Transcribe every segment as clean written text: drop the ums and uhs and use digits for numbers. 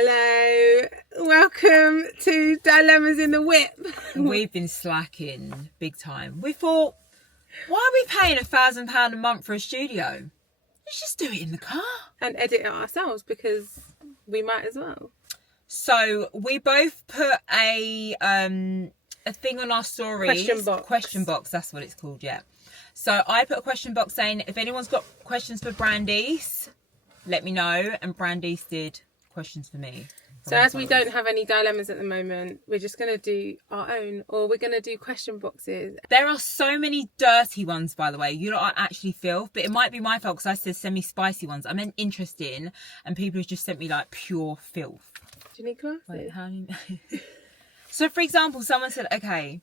Hello, welcome to Dilemmas in the Whip. We've been slacking big time. We thought, why are we paying £1,000 a month for a studio? Let's just do it in the car. And edit it ourselves because we might as well. So we both put a thing on our stories. Question box, that's what it's called, yeah. So I put a question box saying, if anyone's got questions for Brandiece, let me know. And Brandiece did questions for me. So as we don't have any dilemmas at the moment, we're just going to do our own, or we're going to do question boxes. There are so many dirty ones, by the way. You know, I actually filth, but it might be my fault because I said semi-spicy ones. I meant interesting, and people have just sent me like pure filth. Do you need glasses? Wait, how do you know? So, for example, someone said, okay,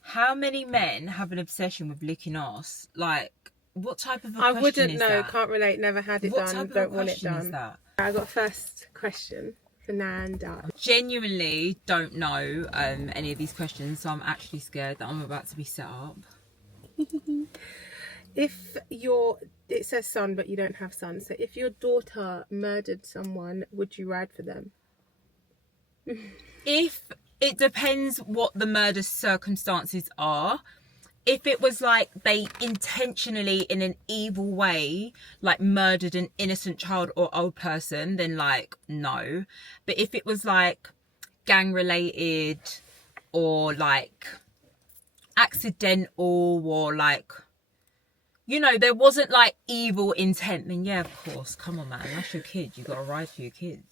how many men have an obsession with licking arse? Like, what type of a question is that? I wouldn't know, can't relate, never had it done, don't want it done. Is that? I got first question for Nanda. Genuinely don't know any of these questions, so I'm actually scared that I'm about to be set up. It says son, but you don't have sons. So if your daughter murdered someone, would you ride for them? If it depends what the murder circumstances are. If it was like they intentionally, in an evil way, like murdered an innocent child or old person, then like, no. But if it was like gang related or like accidental or like, you know, there wasn't like evil intent, then yeah, of course, come on man, that's your kid. You got to ride for your kid.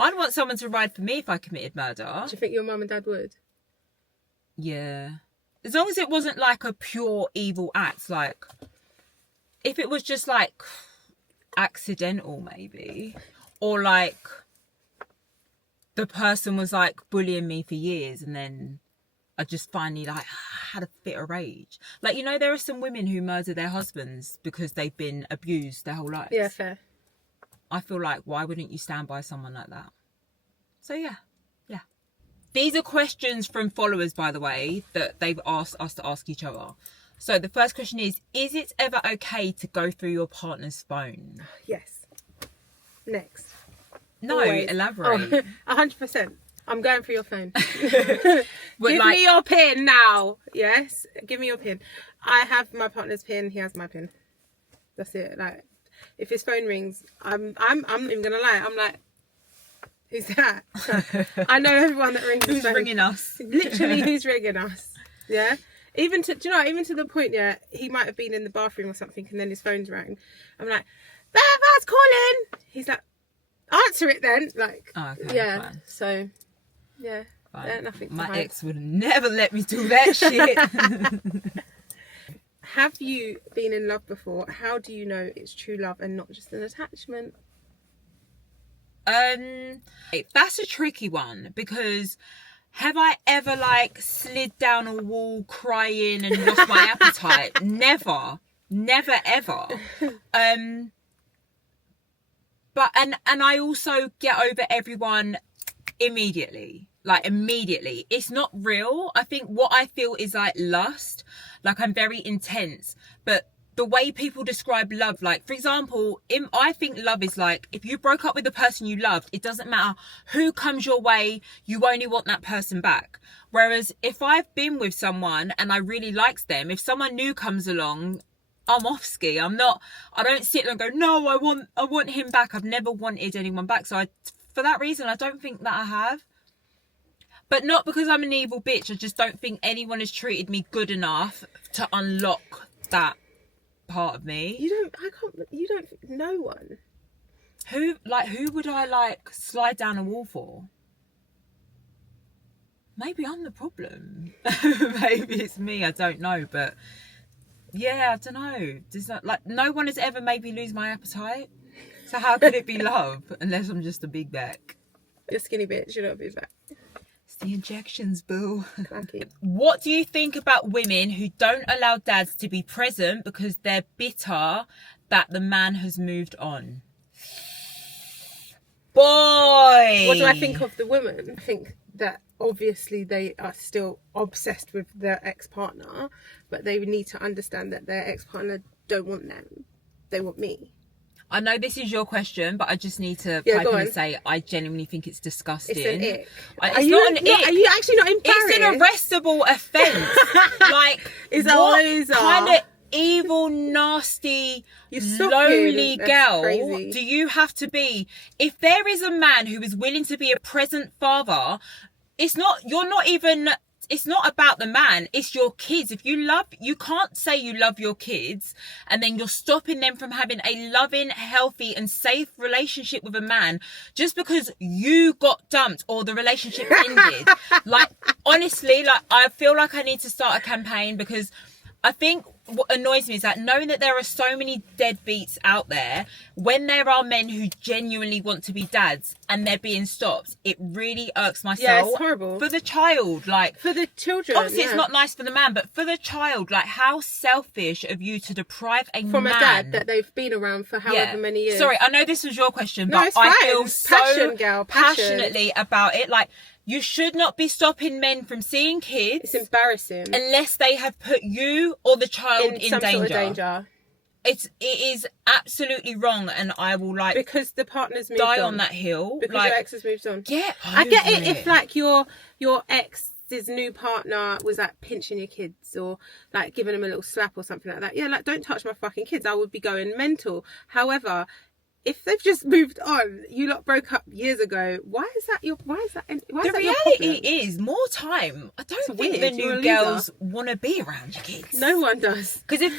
I'd want someone to ride for me if I committed murder. Do you think your mum and dad would? Yeah. As long as it wasn't like a pure evil act, like if it was just like accidental maybe, or like the person was like bullying me for years and then I just finally like had a fit of rage. Like, you know, there are some women who murder their husbands because they've been abused their whole life. Yeah, fair. I feel like, why wouldn't you stand by someone like that? So yeah. These are questions from followers, by the way, that they've asked us to ask each other. So the first question is it ever okay to go through your partner's phone? Yes. Next. No, Always. Elaborate. 100%. I'm going through your phone. Give me your pin now. Yes, give me your pin. I have my partner's pin. He has my pin. That's it. Like, if his phone rings, I'm not even gonna lie. I'm like, who's that? I know everyone that rings. Who's ringing us? Literally, who's ringing us? Yeah. Even to, do you know, even to the point, yeah, he might have been in the bathroom or something, and then his phone's rang. I'm like, that's calling. He's like, answer it then. Like, oh, okay, yeah. fine. So, yeah, nothing. To My hide. ex would never let me do that shit. Have you been in love before? How do you know it's true love and not just an attachment? That's a tricky one, because have I ever like slid down a wall crying and lost my appetite? Never ever. But and I also get over everyone immediately. Like immediately. It's not real. I think what I feel is like lust. Like I'm very intense, but the way people describe love, like for example, I think love is like, if you broke up with the person you loved, it doesn't matter who comes your way, you only want that person back. Whereas if I've been with someone and I really likes them, if someone new comes along, I'm off ski. I don't sit there and go, no, I want him back. I've never wanted anyone back. So for that reason, I don't think that I have. But not because I'm an evil bitch. I just don't think anyone has treated me good enough to unlock that part of me. You don't, no one. Who would I like slide down a wall for? Maybe I'm the problem. Maybe it's me, I don't know, but yeah, I don't know. There's not, like, no one has ever made me lose my appetite. So how could it be love unless I'm just a big back? You're a skinny bitch, you're not a big back. It's the injections, boo. Clanky. What do you think about women who don't allow dads to be present because they're bitter that the man has moved on? Boy! What do I think of the women? I think that obviously they are still obsessed with their ex-partner, but they need to understand that their ex-partner don't want them. They want me. I know this is your question, but I just need to Yeah, pipe go in and on. say I genuinely think it's disgusting. It's an ick. It's not an ick. Are you actually not embarrassed? It's an arrestable offence. Like, It's a what loser. kind of evil, nasty, lowly girl crazy. do you have to be? If there is a man who is willing to be a present father, it's not about the man, it's your kids. If you can't say you love your kids and then you're stopping them from having a loving, healthy and safe relationship with a man just because you got dumped or the relationship ended. Like, honestly, like, I feel like I need to start a campaign, because I think what annoys me is that knowing that there are so many deadbeats out there, when there are men who genuinely want to be dads and they're being stopped, it really irks my soul. Yeah, it's horrible. For the child, like, for the children. Obviously, it's not nice for the man, but for the child, like, how selfish of you to deprive from man a dad that they've been around for however many years. Sorry, I know this was your question, No, but it's I fine. feel Passion, girl. Passion. passionately about it. Like, you should not be stopping men from seeing kids. It's embarrassing. Unless they have put you or the child in some danger. sort of danger. It is absolutely wrong, and I will, like, because the partner's moved die on. on that hill. Because like, your ex has moved on. Get I get over it if, like, your ex's new partner was, like, pinching your kids or, like, giving them a little slap or something like that. Yeah, like, don't touch my fucking kids. I would be going mental. However, if they've just moved on, you lot broke up years ago. Why is that your reality is more time. I don't think the new girls want to be around your kids. No one does. Because if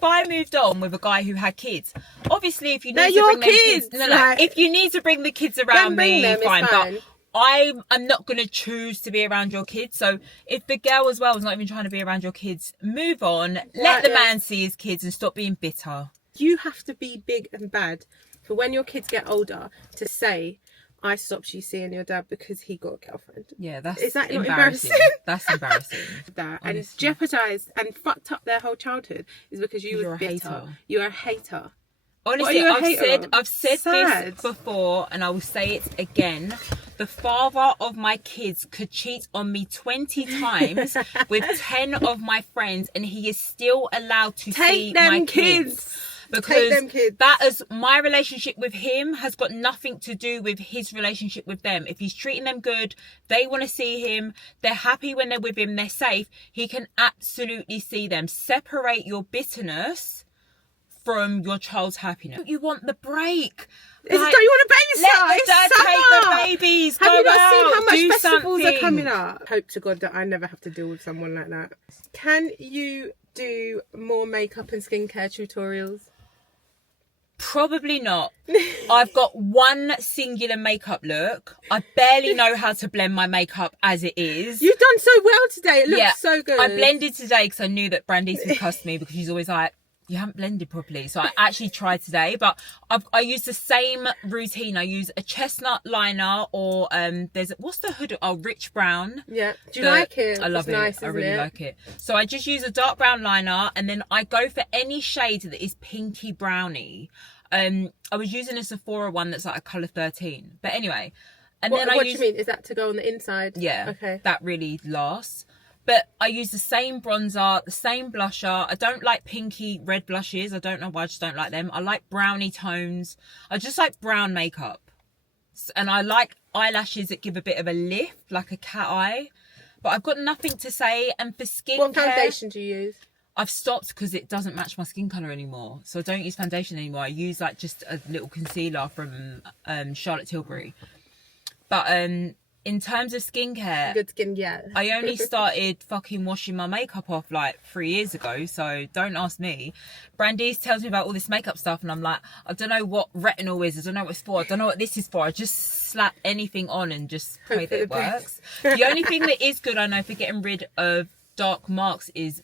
I moved on with a guy who had kids, obviously if you need They're to bring your kids. if you need to bring the kids around me, them, fine. fine. But I'm not going to choose to be around your kids. So if the girl as well is not even trying to be around your kids, move on. Let the man see his kids and stop being bitter. You have to be big and bad for when your kids get older to say, I stopped you seeing your dad because he got a girlfriend. Yeah, is that not embarrassing. embarrassing? That's embarrassing. That and jeopardised and fucked up their whole childhood is because you were bitter. Hater. You're a hater. Honestly, I've said this before, and I will say it again. The father of my kids could cheat on me 20 times with 10 of my friends, and he is still allowed to see my kids. Because that is my relationship with him has got nothing to do with his relationship with them. If he's treating them good, they want to see him, they're happy when they're with him, they're safe, he can absolutely see them. Separate your bitterness from your child's happiness. You want the break. Don't you want a babysitter? Let the dad take the babies. Have you not seen how much festivals something. are coming up? Hope to God that I never have to deal with someone like that. Can you do more makeup and skincare tutorials? Probably not. I've got one singular makeup look. I barely know how to blend my makeup as it is. You've done so well today. It looks so good. I blended today because I knew that Brandiece would cuss me because she's always like, you haven't blended properly. So I actually tried today, but I use the same routine. I use a chestnut liner or what's the hood? Oh, rich brown. Yeah. Do you like it? I love it. Nice, I really like it. So I just use a dark brown liner and then I go for any shade that is pinky browny. I was using a Sephora one that's like a colour 13. But anyway. And then what do you mean? Is that to go on the inside? Yeah. Okay. That really lasts. But I use the same bronzer, the same blusher. I don't like pinky red blushes. I don't know why, I just don't like them. I like browny tones. I just like brown makeup. And I like eyelashes that give a bit of a lift, like a cat eye. But I've got nothing to say. And for skincare... What foundation do you use? I've stopped because it doesn't match my skin colour anymore. So I don't use foundation anymore. I use like just a little concealer from Charlotte Tilbury. But in terms of skincare, good skin, yeah. I only started fucking washing my makeup off like 3 years ago, so don't ask me. Brandiece tells me about all this makeup stuff and I'm like, I don't know what retinol is, I don't know what it's for, I don't know what this is for. I just slap anything on and just pray that it works. The only thing that is good, I know, for getting rid of dark marks is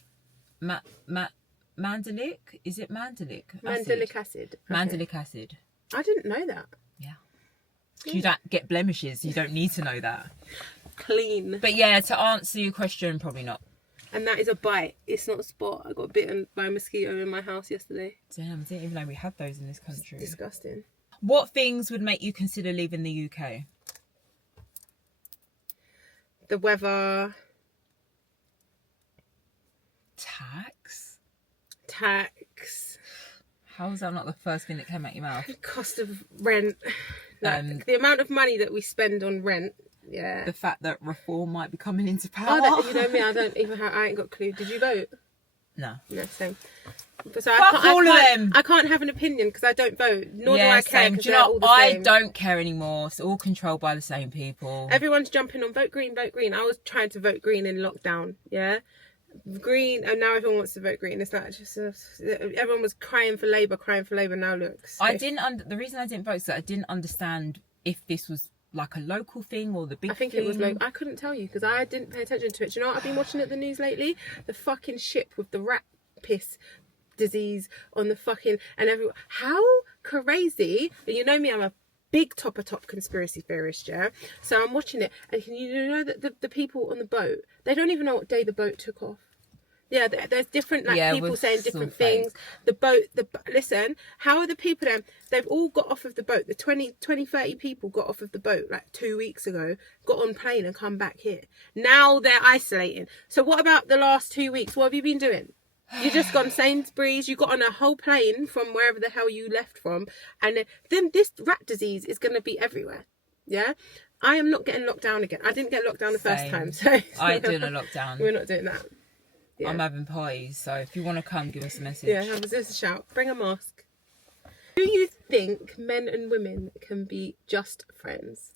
mandelic. Is it mandelic? Mandelic acid. Okay. Mandelic acid. I didn't know that. Yeah. You don't get blemishes. You don't need to know that. Clean. But yeah, to answer your question, probably not. And that is a bite. It's not a spot. I got bitten by a mosquito in my house yesterday. Damn, I didn't even know we had those in this country. It's disgusting. What things would make you consider leaving the UK? The weather. Tax. How is that not the first thing that came out your mouth? Cost of rent. Like, the amount of money that we spend on rent. Yeah. The fact that reform might be coming into power. Oh, you know me, I ain't got a clue. Did you vote? No. No, same. So I can't have an opinion because I don't vote. Nor do I care. Do you know, I don't care anymore. It's all controlled by the same people. Everyone's jumping on vote green, vote green. I was trying to vote green in lockdown. Yeah. Green, and now everyone wants to vote green. It's like just everyone was crying for Labour. Now look. So. The reason I didn't vote is that I didn't understand if this was like a local thing or the big. I think it was local. I couldn't tell you because I didn't pay attention to it. Do you know what I've been watching at the news lately? The fucking ship with the rat piss disease on the fucking and everyone. How crazy! You know me, I'm a big top conspiracy theorist, yeah. So I'm watching it, and you know that the people on the boat, they don't even know what day the boat took off. Yeah, there's different people saying different things. Listen, how are the people then? They've all got off of the boat. The 20, 30 people got off of the boat like 2 weeks ago, got on plane and come back here. Now they're isolating. So what about the last 2 weeks? What have you been doing? You just gone Sainsbury's, you got on a whole plane from wherever the hell you left from, and then this rat disease is going to be everywhere. Yeah, I am not getting locked down again. I didn't get locked down the first time, so I ain't doing a lockdown. We're not doing that. Yeah. I'm having parties, so if you want to come, give us a message. Yeah, have us a shout. Bring a mask. Do you think men and women can be just friends?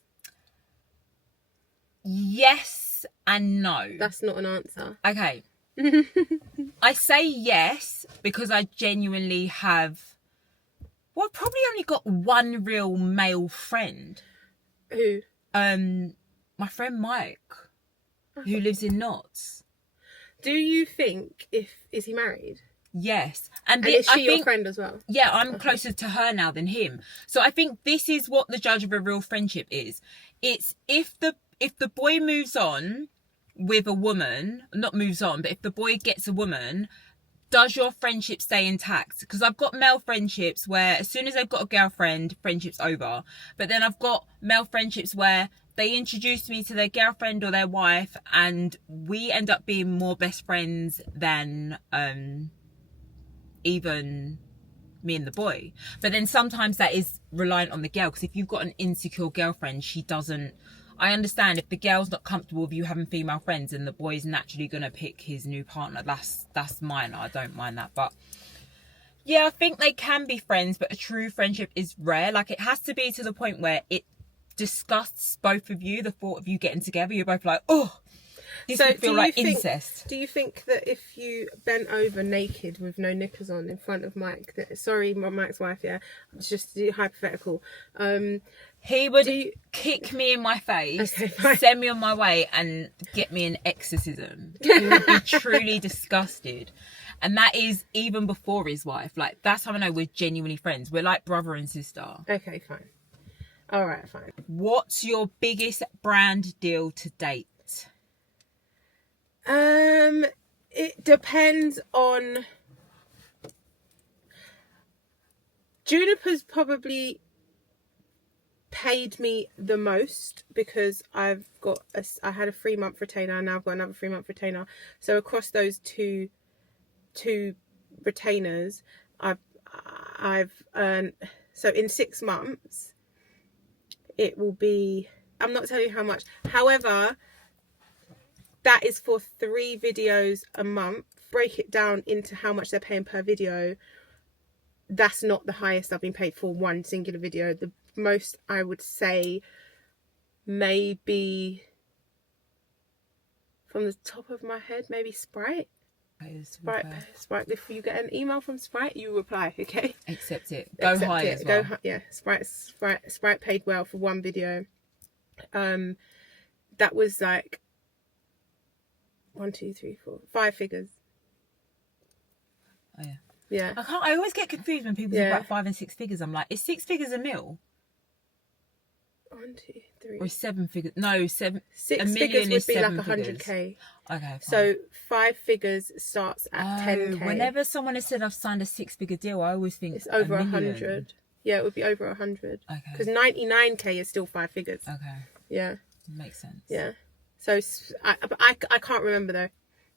Yes and no. That's not an answer. Okay. I say yes because I genuinely have. Well, I've probably only got one real male friend. Who? My friend Mike, who lives in Notts. Do you think is he married? Yes, and is she your friend as well? Yeah, I'm closer to her now than him. So I think this is what the judge of a real friendship is. It's if the boy moves on with a woman, not moves on, but if the boy gets a woman, does your friendship stay intact? Because I've got male friendships where as soon as they've got a girlfriend, friendship's over. But then I've got male friendships where they introduce me to their girlfriend or their wife and we end up being more best friends than even me and the boy. But then sometimes that is reliant on the girl, because if you've got an insecure girlfriend, I understand if the girl's not comfortable with you having female friends and the boy's naturally going to pick his new partner, that's minor. I don't mind that. But yeah, I think they can be friends, but a true friendship is rare. Like, it has to be to the point where it disgusts both of you, the thought of you getting together. You're both like, oh, this would feel like incest. Do you think that if you bent over naked with no knickers on in front of Mike, Mike's wife, yeah, it's just hypothetical, he would kick me in my face, send me on my way, and get me an exorcism. He would be truly disgusted. And that is even before his wife. Like, that's how I know we're genuinely friends. We're like brother and sister. Okay, fine. All right, fine. What's your biggest brand deal to date? It depends on... Juniper's probably paid me the most because I had a 3-month retainer and now I've got another 3-month retainer. So across those two retainers, I've earned, so in 6 months it will be, I'm not telling you how much, however, that is for 3 videos a month. Break it down into how much they're paying per video. That's not the highest I've been paid for one singular video. The most I would say maybe from the top of my head, maybe Sprite. Sprite. If you get an email from Sprite, you reply, okay? Accept it. Go high as well. Yeah, Sprite paid well for one video. That was like 1, 2, 3, 4, 5 figures. Oh yeah. Yeah. I always get confused when people talk about 5 and 6 figures. I'm like, is 6 figures a mil? 1, 2, 3. Or 7 figures? No, 7. 6 figures would be like 100k. Okay. Fine. So 5 figures starts at 10k. Whenever someone has said I've signed a 6-figure deal, I always think it's over 100. Yeah, it would be over 100. Okay. Because 99k is still 5 figures. Okay. Yeah. Makes sense. Yeah. So I can't remember though.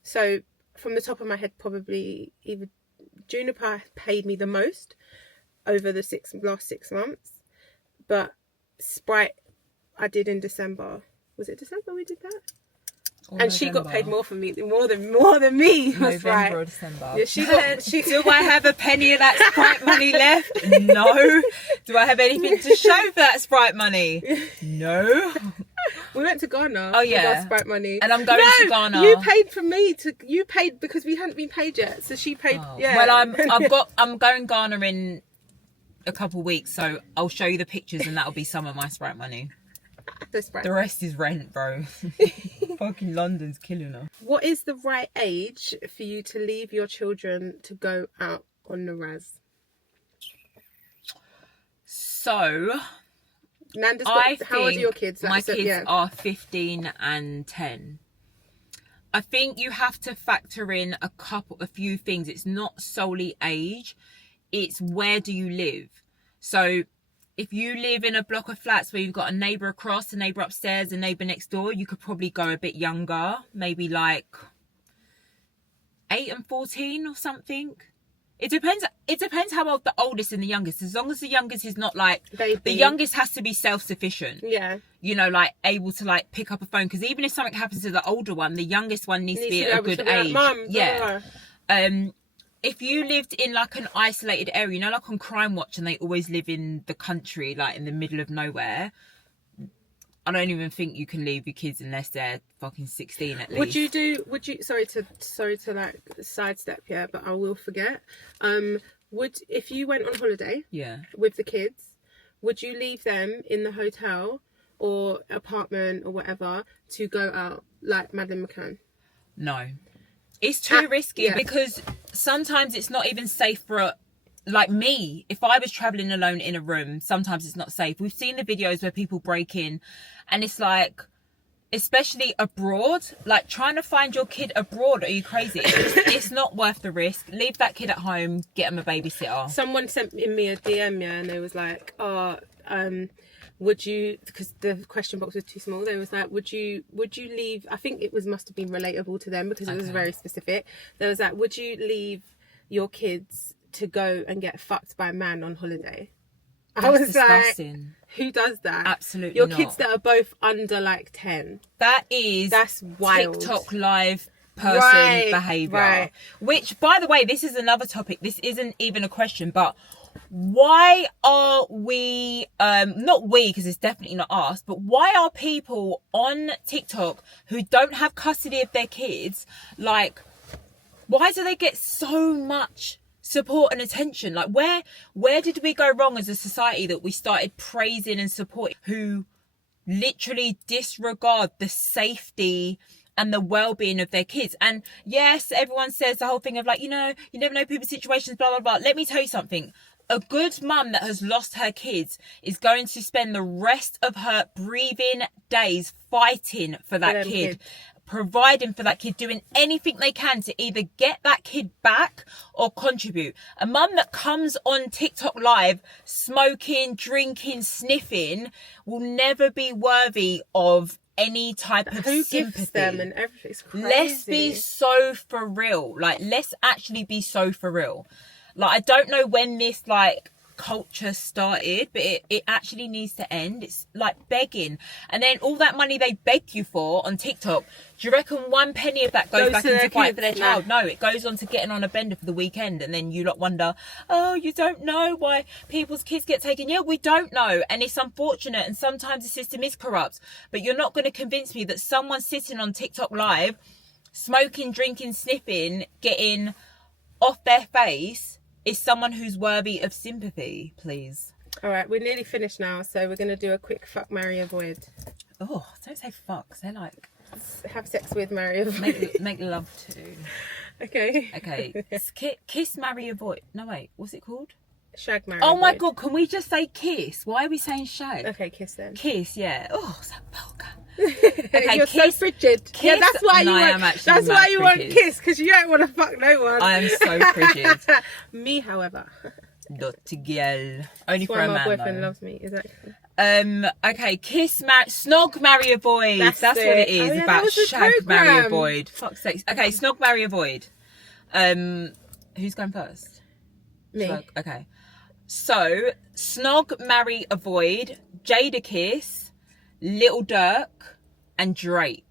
So from the top of my head, probably either Juniper paid me the most over the last 6 months, but Sprite I did in December. Was it December we did that? Or and November. She got paid more than me. November or December. Yeah, Do I have a penny of that Sprite money left? No. Do I have anything to show for that Sprite money? No. We went to Ghana. Oh yeah, with our Sprite money. And I'm going to Ghana. You paid for me to. You paid because we hadn't been paid yet, so she paid. Oh. Yeah. Well, I'm going Ghana in a couple of weeks, so I'll show you the pictures, and that'll be some of my Sprite money. The rest is rent, bro. Fucking London's killing us. What is the right age for you to leave your children to go out on the raz? So, Nanda's got, how old are your kids? My kids are 15 and 10. I think you have to factor in a few things. It's not solely age. It's where do you live? So, if you live in a block of flats where you've got a neighbour across, a neighbour upstairs, a neighbour next door, you could probably go a bit younger. Maybe like 8 and 14 or something. It depends how old the oldest and the youngest. As long as the youngest is not like... Baby. The youngest has to be self-sufficient. Yeah. You know, like able to like pick up a phone. Because even if something happens to the older one, the youngest one needs to be at a good age. Mum, yeah. If you lived in like an isolated area, you know, like on Crime Watch, and they always live in the country, like in the middle of nowhere, I don't even think you can leave your kids unless they're fucking 16 at least. Sorry to like sidestep here, but I will forget. If you went on holiday with the kids, would you leave them in the hotel or apartment or whatever to go out like Madeleine McCann? No. It's too risky because sometimes it's not even safe for like me. If I was traveling alone in a room, sometimes it's not safe. We've seen the videos where people break in, and it's like, especially abroad, like trying to find your kid abroad. Are you crazy? It's not worth the risk. Leave that kid at home. Get him a babysitter. Someone sent me a DM, and they was like, would you, because the question box was too small, they was like, would you leave, I think it must have been relatable to them because it was very specific. They was like, would you leave your kids to go and get fucked by a man on holiday? I was disgusting. Like, who does that? Absolutely your not. Kids that are both under like 10. That's wild. TikTok live person behaviour. Right. Which, by the way, this is another topic. This isn't even a question, but why are we not we, because it's definitely not us, but why are people on TikTok who don't have custody of their kids, like, why do they get so much support and attention? Like, where did we go wrong as a society that we started praising and supporting who literally disregard the safety and the well-being of their kids? And yes, everyone says the whole thing of like, you know, you never know people's situations, blah blah blah. Let me tell you something. A good mum that has lost her kids is going to spend the rest of her breathing days fighting for that kid, providing for that kid, doing anything they can to either get that kid back or contribute. A mum that comes on TikTok live smoking, drinking, sniffing will never be worthy of any type of sympathy. Gives them and everything's crazy. Let's be so for real. Like, let's actually be so for real. Like, I don't know when this, like, culture started, but it actually needs to end. It's like begging. And then all that money they beg you for on TikTok, do you reckon 1 penny of that goes back into fight for their child? No, it goes on to getting on a bender for the weekend. And then you lot wonder, oh, you don't know why people's kids get taken. Yeah, we don't know. And it's unfortunate. And sometimes the system is corrupt. But you're not going to convince me that someone sitting on TikTok live, smoking, drinking, sniffing, getting off their face is someone who's worthy of sympathy, please. All right, we're nearly finished now, so we're going to do a quick fuck, marry, avoid. Oh, don't say fuck. Say like... Have sex with, marry, avoid. Make love to. Okay. Kiss, marry, avoid. No, wait. What's it called? Shag, marry, Oh avoid. my God, can we just say kiss? Why are we saying shag? Okay, kiss then. Kiss, yeah. Oh, so vulgar. Okay, you're kiss, so frigid. Kiss, yeah, that's why no, you want. That's why you want kiss, because you don't want to fuck no one. I am so frigid. Me, however, Dirty girl. Only that's for why a my man. boyfriend though. loves me. Exactly. Okay, kiss, snog, marry, avoid. That's what it is. Oh, yeah, about shag, program. marry, avoid. Fuck's sake. Okay, snog, marry, avoid. Who's going first? Me. Okay. So, Snog, Marry, Avoid, Jadakiss, Little Durk, and Drake.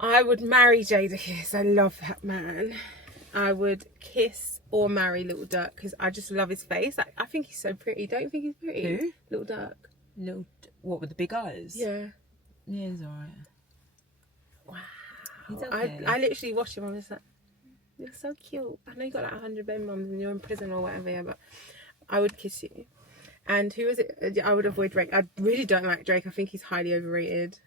I would marry Jadakiss. I love that man. I would kiss or marry Little Durk because I just love his face. Like, I think he's so pretty. Don't you think he's pretty? Who? Little Durk. What, with the big eyes? Yeah. Yeah, he's alright. Wow. He's okay. I literally watched him. I was like, you're so cute. I know you got like 100 baby mums and you're in prison or whatever, yeah, but I would kiss you. And who is it? I would avoid Drake. I really don't like Drake. I think he's highly overrated.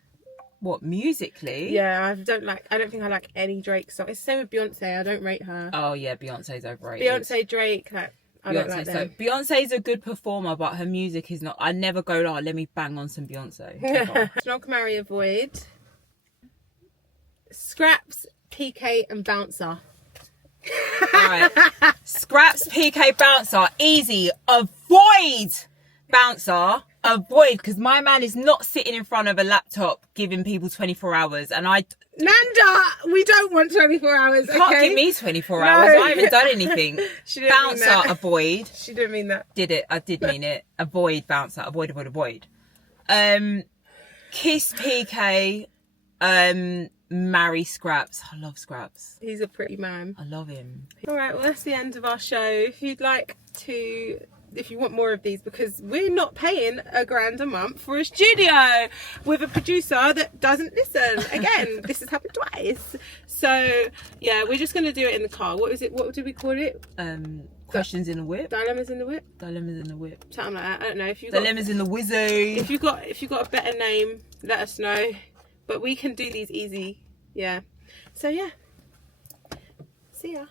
What, musically? Yeah, I don't think I like any Drake song. It's the same with Beyonce. I don't rate her. Oh yeah, Beyonce's overrated. Beyonce, Drake, like, I don't like them. So Beyonce's a good performer, but her music is not. I never go, oh, let me bang on some Beyonce. Snog, Marry, Avoid. Scraps, PK, and Bouncer. Alright. Scraps, PK, Bouncer. Easy. Avoid Bouncer. Avoid, because my man is not sitting in front of a laptop giving people 24 hours, and Nanda, we don't want 24 hours. You can't give me 24 hours. I haven't done anything. Bouncer, avoid. She didn't mean that. Did it? I did mean it. Avoid, bouncer. Avoid. Kiss, PK. Marry, Scraps. I love Scraps. He's a pretty man. I love him. All right, well, that's the end of our show. If you want more of these, because we're not paying $1,000 a month for a studio with a producer that doesn't listen. Again, this has happened twice. So yeah, we're just gonna do it in the car. What do we call it? Questions in the whip. Dilemmas in the whip. Dilemmas in the whip. Something like that. I don't know. If you Dilemmas in the wizzy. If you got a better name, let us know. But we can do these easy. Yeah. So yeah. See ya.